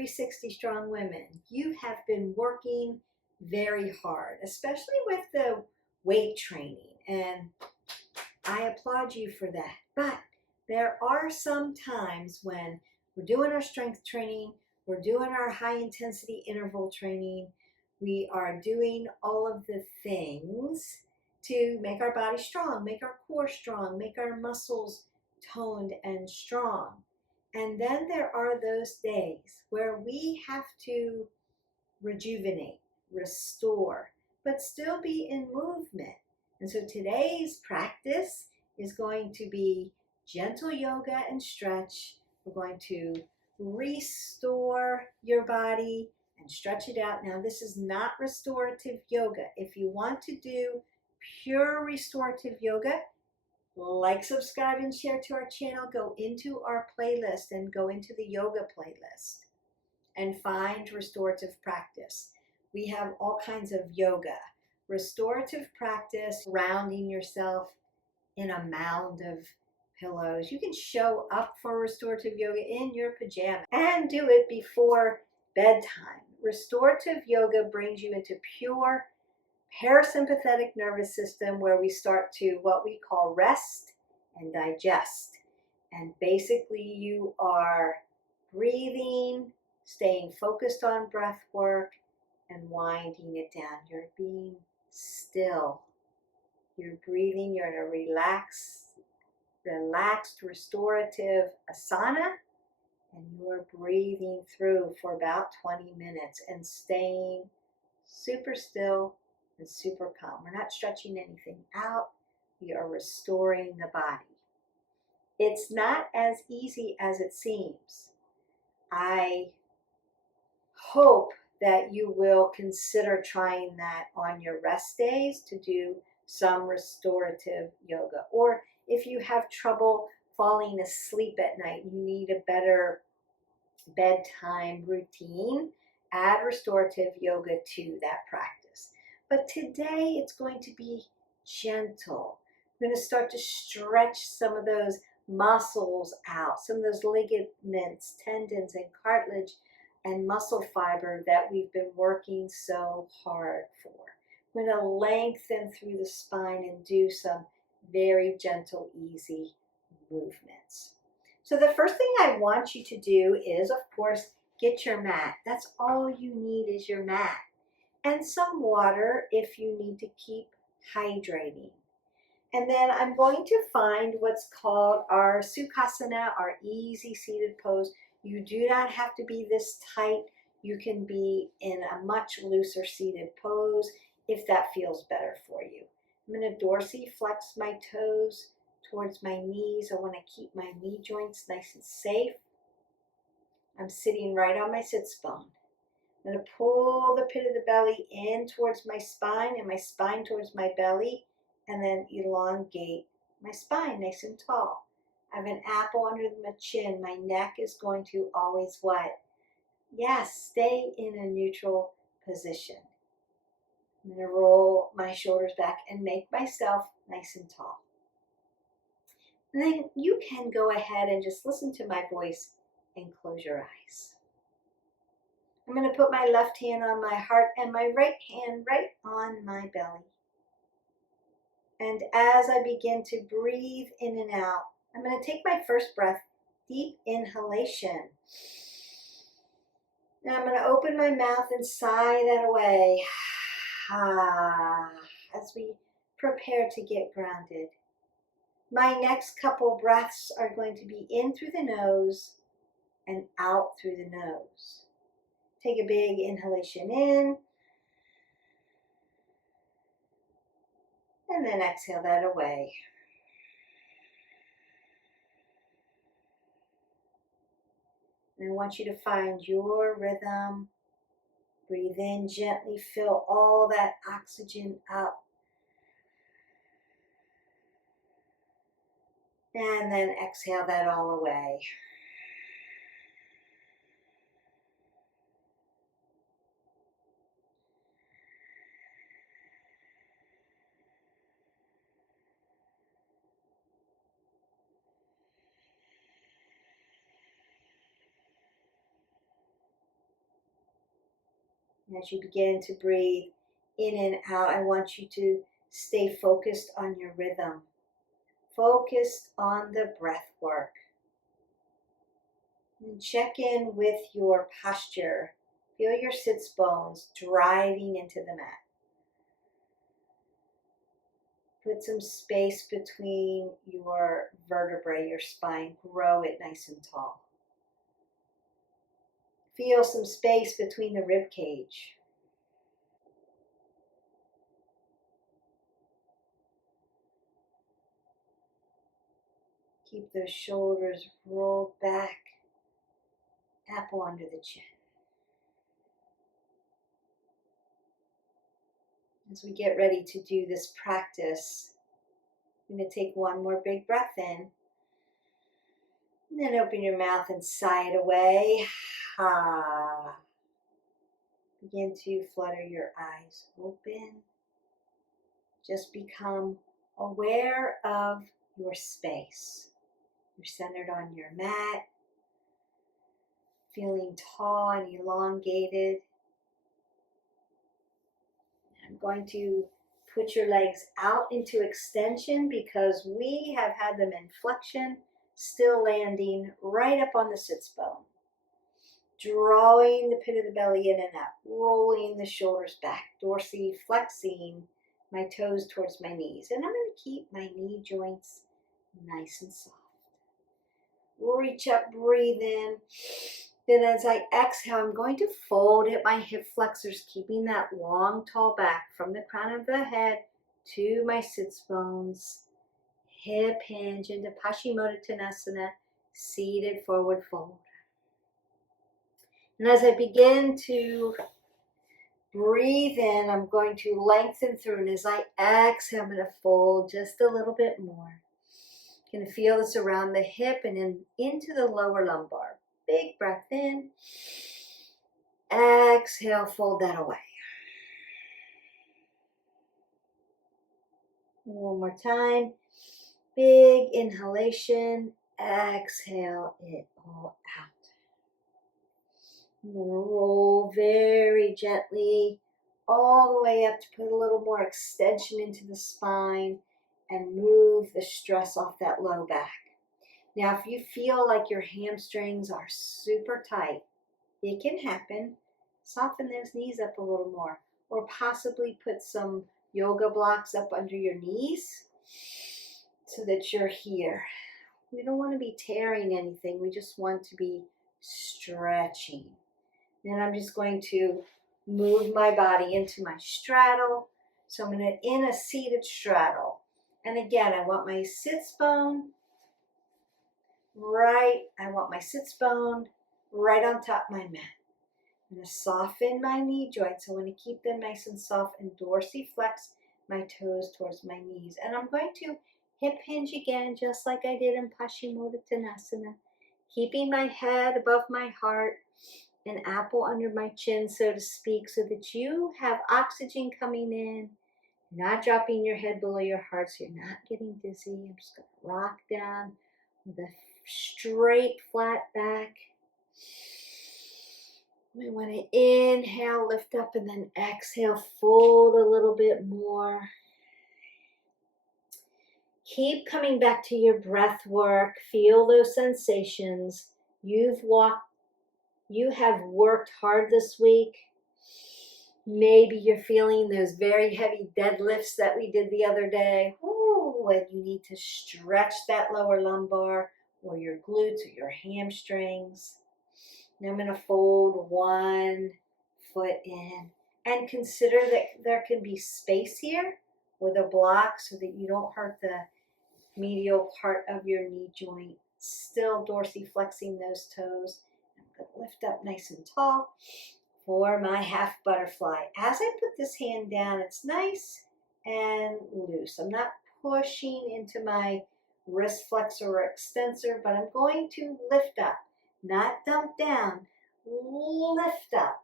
360 Strong Women. You have been working very hard, especially with the weight training, and I applaud you for that. But there are some times when we're doing our strength training, we're doing our high intensity interval training, we are doing all of the things to make our body strong, make our core strong, make our muscles toned and strong. And then there are those days where we have to rejuvenate, restore, but still be in movement. And so today's practice is going to be gentle yoga and stretch. We're going to restore your body and stretch it out. Now, this is not restorative yoga. If you want to do pure restorative yoga, like, subscribe, and share to our channel. Go into our playlist and go into the yoga playlist and find restorative practice. We have all kinds of yoga. Restorative practice, rounding yourself in a mound of pillows. You can show up for restorative yoga in your pajamas and do it before bedtime. Restorative yoga brings you into pure parasympathetic nervous system, where we start to what we call rest and digest. And basically you are breathing, staying focused on breath work, and winding it down. You're being still. You're breathing. You're in a relaxed restorative asana, and you're breathing through for about 20 minutes and staying super still and super calm. We're not stretching anything out. We are restoring the body. It's not as easy as it seems. I hope that you will consider trying that on your rest days, to do some restorative yoga. Or if you have trouble falling asleep at night, you need a better bedtime routine, add restorative yoga to that practice. But today it's going to be gentle. I'm going to start to stretch some of those muscles out, some of those ligaments, tendons, and cartilage and muscle fiber that we've been working so hard for. I'm going to lengthen through the spine and do some very gentle, easy movements. So the first thing I want you to do is, of course, get your mat. That's all you need is your mat. And some water if you need to keep hydrating. And then I'm going to find what's called our Sukhasana, our easy seated pose. You do not have to be this tight. You can be in a much looser seated pose if that feels better for you. I'm going to dorsiflex my toes towards my knees. I want to keep my knee joints nice and safe. I'm sitting right on my sits bone. I'm going to pull the pit of the belly in towards my spine and my spine towards my belly, and then elongate my spine nice and tall. I have an apple under my chin. My neck is going to always what? Yes, stay in a neutral position. I'm going to roll my shoulders back and make myself nice and tall. And then you can go ahead and just listen to my voice and close your eyes. I'm going to put my left hand on my heart and my right hand right on my belly. And as I begin to breathe in and out, I'm going to take my first breath, deep inhalation. Now I'm going to open my mouth and sigh that away as we prepare to get grounded. My next couple breaths are going to be in through the nose and out through the nose. Take a big inhalation in, and then exhale that away. And I want you to find your rhythm. Breathe in gently, fill all that oxygen up. And then exhale that all away. As you begin to breathe in and out, I want you to stay focused on your rhythm, focused on the breath work. And check in with your posture. Feel your sits bones driving into the mat. Put some space between your vertebrae, your spine. Grow it nice and tall. Feel some space between the rib cage. Keep those shoulders rolled back, apple under the chin. As we get ready to do this practice, I'm going to take one more big breath in. And then open your mouth and sigh it away. Ha. Begin to flutter your eyes open. Just become aware of your space. You're centered on your mat, feeling tall and elongated. I'm going to put your legs out into extension because we have had them in flexion, still landing right up on the sits bone. Drawing the pit of the belly in and out, rolling the shoulders back, dorsiflexing my toes towards my knees. And I'm going to keep my knee joints nice and soft. Reach up, breathe in. Then as I exhale, I'm going to fold at my hip flexors, keeping that long, tall back from the crown of the head to my sits bones. Hip hinge into Paschimottanasana, seated forward fold. And as I begin to breathe in, I'm going to lengthen through. And as I exhale, I'm going to fold just a little bit more. You can feel this around the hip and into the lower lumbar. Big breath in. Exhale, fold that away. One more time. Big inhalation. Exhale it all out. I'm going to roll very gently all the way up to put a little more extension into the spine and move the stress off that low back. Now, if you feel like your hamstrings are super tight, it can happen. Soften those knees up a little more, or possibly put some yoga blocks up under your knees so that you're here. We don't want to be tearing anything. We just want to be stretching. Then I'm just going to move my body into my straddle. So I'm in a seated straddle. And again, I want my sits bone right on top of my mat. I'm going to soften my knee joints. I want to keep them nice and soft and dorsiflex my toes towards my knees. And I'm going to hip hinge again, just like I did in Paschimottanasana, keeping my head above my heart, an apple under my chin, so to speak, so that you have oxygen coming in. You're not dropping your head below your heart, so you're not getting dizzy. I'm just going to rock down with a straight, flat back. We want to inhale, lift up, and then exhale, fold a little bit more. Keep coming back to your breath work. Feel those sensations. You have worked hard this week. Maybe you're feeling those very heavy deadlifts that we did the other day. Ooh, and you need to stretch that lower lumbar or your glutes or your hamstrings. Now I'm going to fold one foot in and consider that there can be space here with a block so that you don't hurt the medial part of your knee joint. Still dorsiflexing those toes. I'm going to lift up nice and tall for my half butterfly. As I put this hand down, it's nice and loose. I'm not pushing into my wrist flexor or extensor, but I'm going to lift up, not dump down, lift up.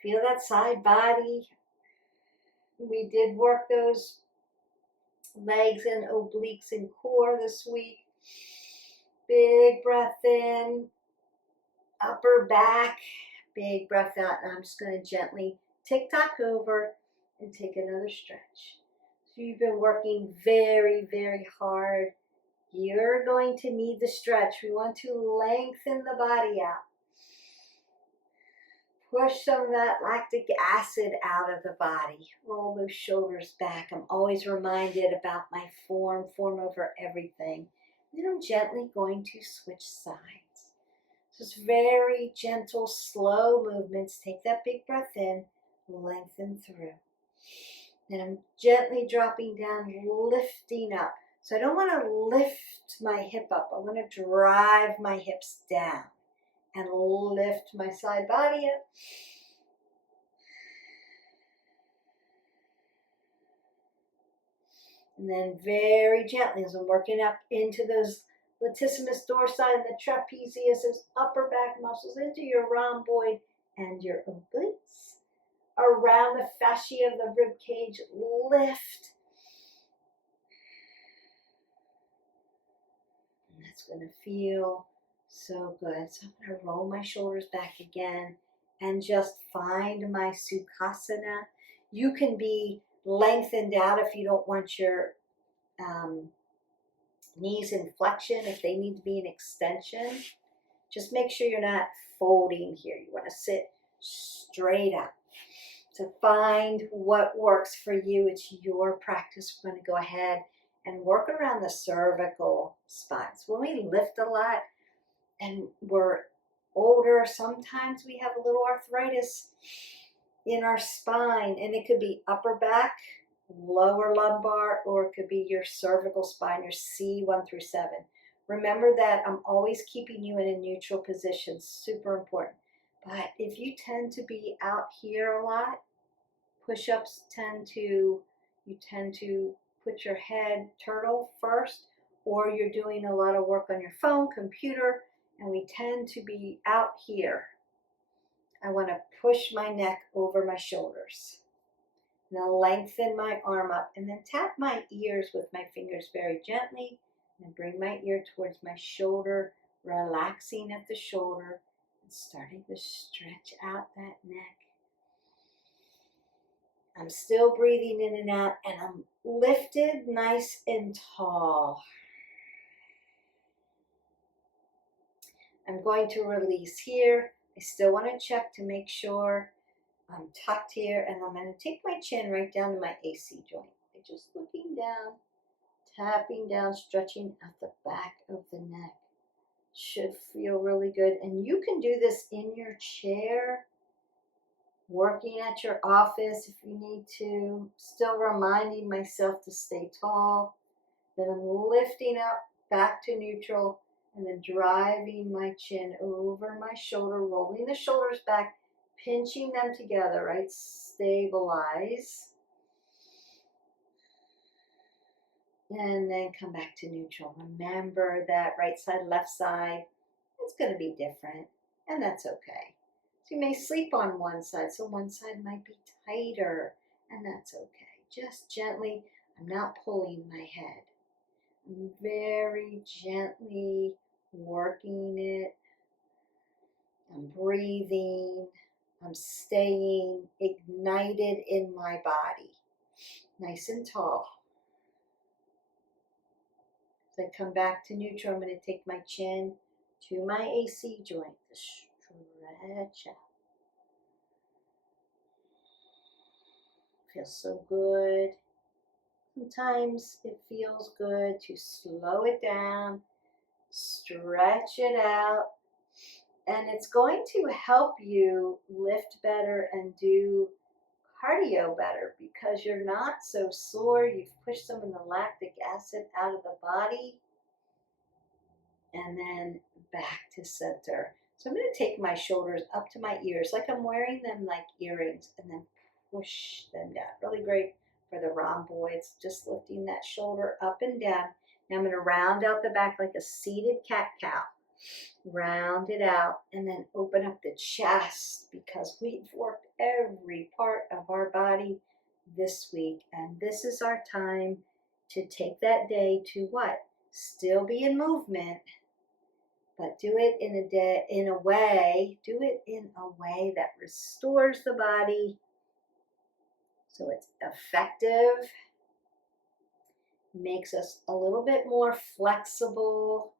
Feel that side body. We did work those legs and obliques and core this week. Big breath in, upper back, Big breath out, and I'm just going to gently tick-tock over and take another stretch. So you've been working very, very hard. You're going to need the stretch. We want to lengthen the body out. Push some of that lactic acid out of the body. Roll those shoulders back. I'm always reminded about my form over everything. Then I'm gently going to switch sides. So it's very gentle, slow movements. Take that big breath in, lengthen through. Then I'm gently dropping down, lifting up. So I don't want to lift my hip up. I want to drive my hips down and lift my side body up. And then very gently, as I'm working up into those latissimus dorsi and the trapezius, those upper back muscles, into your rhomboid and your obliques. Around the fascia of the rib cage, lift. And that's going to feel so good. So I'm going to roll my shoulders back again and just find my Sukhasana. You can be lengthened out if you don't want your knees in flexion, if they need to be in extension. Just make sure you're not folding here. You want to sit straight up. To find what works for you, it's your practice. We're going to go ahead and work around the cervical spine. So when we lift a lot and we're older, sometimes we have a little arthritis in our spine, and it could be upper back, lower lumbar, or it could be your cervical spine, your C1 through 7. Remember that I'm always keeping you in a neutral position, super important. But if you tend to be out here a lot, push-ups you tend to put your head turtle first, or you're doing a lot of work on your phone, computer, and we tend to be out here. I want to push my neck over my shoulders. Now lengthen my arm up and then tap my ears with my fingers very gently and bring my ear towards my shoulder, relaxing at the shoulder and starting to stretch out that neck. I'm still breathing in and out, and I'm lifted nice and tall. I'm going to release here. I still want to check to make sure I'm tucked here, and I'm going to take my chin right down to my AC joint. Just looking down, tapping down, stretching at the back of the neck. Should feel really good. And you can do this in your chair, working at your office if you need to. Still reminding myself to stay tall. Then I'm lifting up back to neutral and then driving my chin over my shoulder, rolling the shoulders back, pinching them together, right? Stabilize. And then come back to neutral. Remember that right side, left side, it's going to be different, and that's okay. So you may sleep on one side, so one side might be tighter, and that's okay. Just gently, I'm not pulling my head. I'm very gently working it. I'm breathing. I'm staying ignited in my body. Nice and tall. As I come back to neutral, I'm going to take my chin to my AC joint. Stretch out. Feels so good. Sometimes it feels good to slow it down, stretch it out, and it's going to help you lift better and do cardio better because you're not so sore. You've pushed some of the lactic acid out of the body, and then back to center. So I'm going to take my shoulders up to my ears like I'm wearing them like earrings, and then push them down. Really great for the rhomboids, just lifting that shoulder up and down. Now I'm going to round out the back like a seated cat-cow. Round it out and then open up the chest because we've worked every part of our body this week, and this is our time to take that day to what? Still be in movement, but do it in a way that restores the body so it's effective, makes us a little bit more flexible,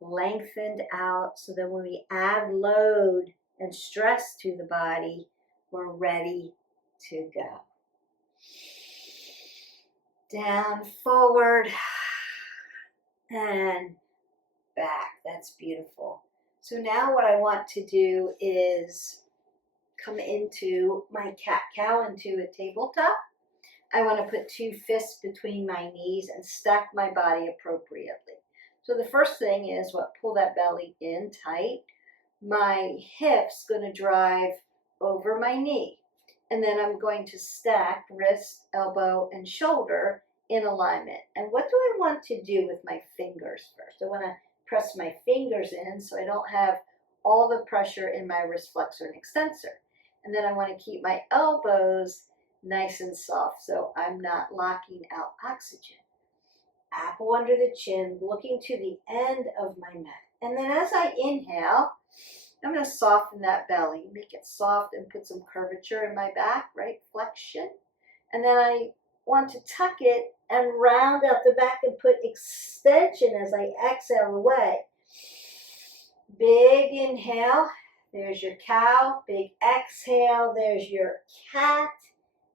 lengthened out, so that when we add load and stress to the body, we're ready to go. Down, forward, and back. That's beautiful. So now what I want to do is come into my cat-cow, into a tabletop. I want to put 2 fists between my knees and stack my body appropriately. So the first thing is pull that belly in tight. My hip's going to drive over my knee. And then I'm going to stack wrist, elbow, and shoulder in alignment. And what do I want to do with my fingers first? I want to press my fingers in so I don't have all the pressure in my wrist flexor and extensor. And then I want to keep my elbows nice and soft so I'm not locking out oxygen. Apple under the chin, looking to the end of my mat. And then as I inhale, I'm going to soften that belly, make it soft and put some curvature in my back, right? Flexion. And then I want to tuck it and round out the back and put extension as I exhale away. Big inhale. There's your cow. Big exhale. There's your cat.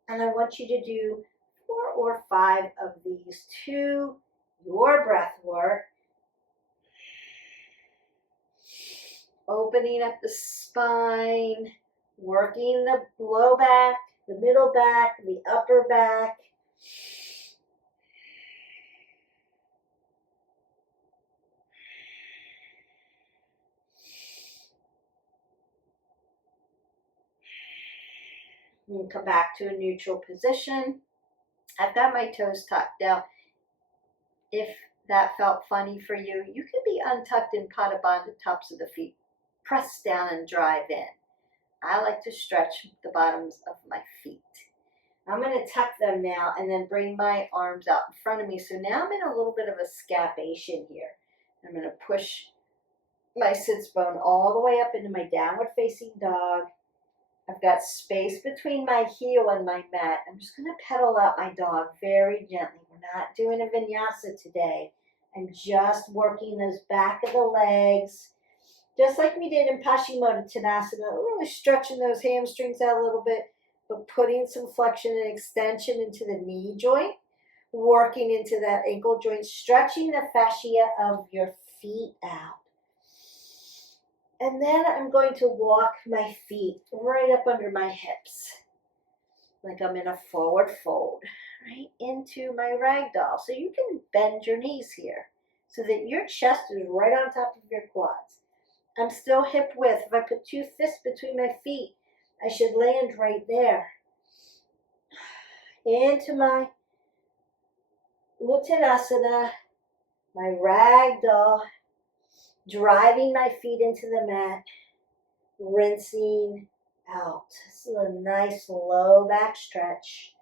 And I want you to do 4 or 5 of these to your breath work. Opening up the spine, working the low back, the middle back, the upper back. And come back to a neutral position. I've got my toes tucked. Now, if that felt funny for you, you can be untucked in pada bandha, tops of the feet. Press down and drive in. I like to stretch the bottoms of my feet. I'm going to tuck them now and then bring my arms out in front of me. So now I'm in a little bit of a scapation here. I'm going to push my sits bone all the way up into my downward facing dog. I've got space between my heel and my mat. I'm just going to pedal out my dog very gently. We're not doing a vinyasa today. I'm just working those back of the legs, just like we did in Paschimottanasana, really stretching those hamstrings out a little bit, but putting some flexion and extension into the knee joint, working into that ankle joint, stretching the fascia of your feet out. And then I'm going to walk my feet right up under my hips, like I'm in a forward fold, right into my ragdoll. So you can bend your knees here so that your chest is right on top of your quads. I'm still hip width. If I put 2 fists between my feet, I should land right there. Into my Uttanasana, my ragdoll, driving my feet into the mat, rinsing out. This is a nice low back stretch,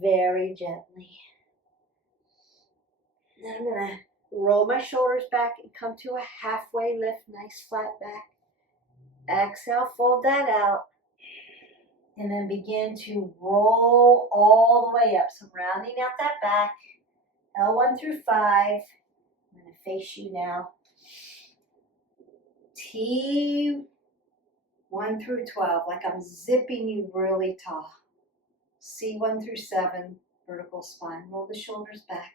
very gently. Then I'm going to roll my shoulders back and come to a halfway lift, nice flat back. Exhale, fold that out. And then begin to roll all the way up. So rounding out that back, L1 through 5. I'm going to face you now. T1 through 12, like I'm zipping you really tall. C1 through 7, vertical spine. Roll the shoulders back.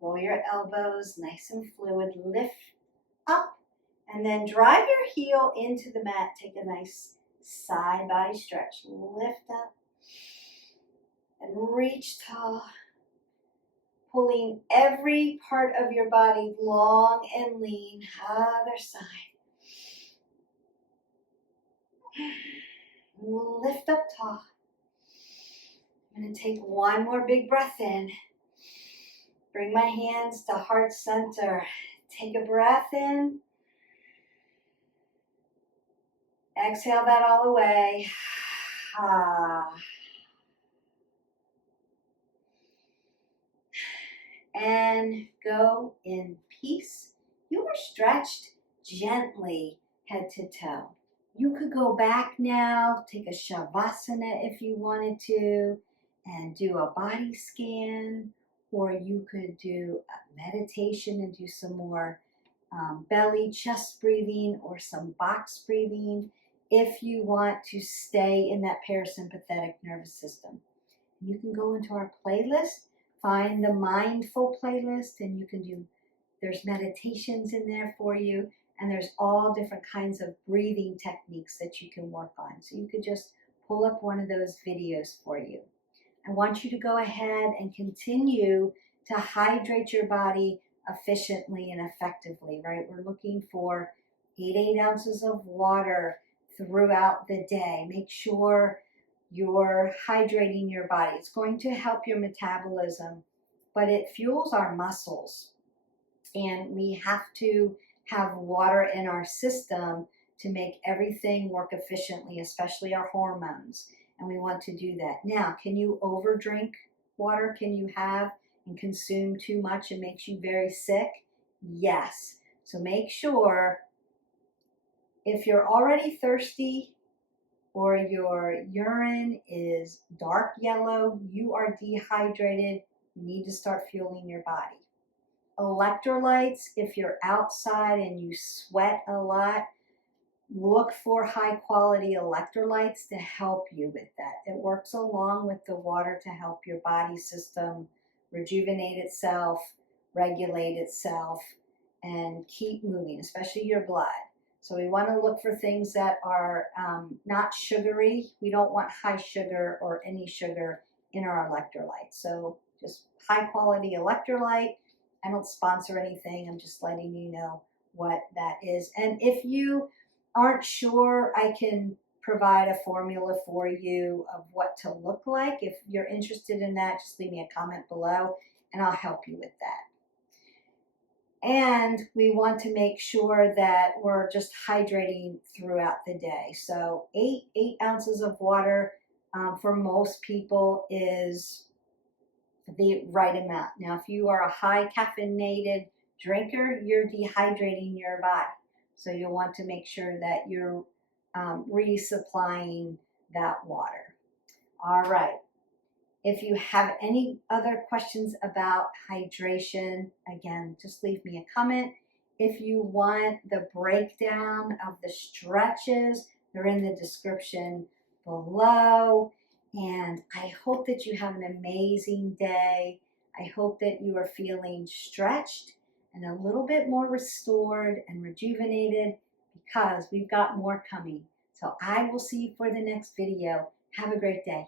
Roll your elbows, nice and fluid. Lift up, and then drive your heel into the mat. Take a nice side body stretch. Lift up and reach tall. Pulling every part of your body long and lean. Other side. Lift up tall. I'm going to take one more big breath in. Bring my hands to heart center. Take a breath in. Exhale that all away. And go in peace. You are stretched gently head to toe. You could go back now, take a Shavasana if you wanted to, and do a body scan, or you could do a meditation and do some more belly, chest breathing, or some box breathing if you want to stay in that parasympathetic nervous system. You can go into our playlist, find the mindful playlist, and you can do, there's meditations in there for you, and there's all different kinds of breathing techniques that you can work on. So you could just pull up one of those videos for you. I want you to go ahead and continue to hydrate your body efficiently and effectively, right? We're looking for 8 ounces of water throughout the day. Make sure you're hydrating your body. It's going to help your metabolism, but it fuels our muscles. And we have to have water in our system to make everything work efficiently, especially our hormones. And we want to do that. Now, can you overdrink water? Can you have and consume too much and makes you very sick? Yes. So make sure if you're already thirsty or your urine is dark yellow, you are dehydrated, you need to start fueling your body. Electrolytes, if you're outside and you sweat a lot, look for high quality electrolytes to help you with that. It works along with the water to help your body system rejuvenate itself, regulate itself, and keep moving, especially your blood. So we want to look for things that are not sugary. We don't want high sugar or any sugar in our electrolytes. So just high quality electrolyte. I don't sponsor anything. I'm just letting you know what that is. And if you aren't sure, I can provide a formula for you of what to look like. If you're interested in that, just leave me a comment below and I'll help you with that. And we want to make sure that we're just hydrating throughout the day. So 8 ounces of water for most people is the right amount. Now, if you are a high caffeinated drinker, you're dehydrating your body. So you'll want to make sure that you're resupplying that water. All right. If you have any other questions about hydration, again, just leave me a comment. If you want the breakdown of the stretches, they're in the description below. And I hope that you have an amazing day. I hope that you are feeling stretched and a little bit more restored and rejuvenated because we've got more coming. So I will see you for the next video. Have a great day.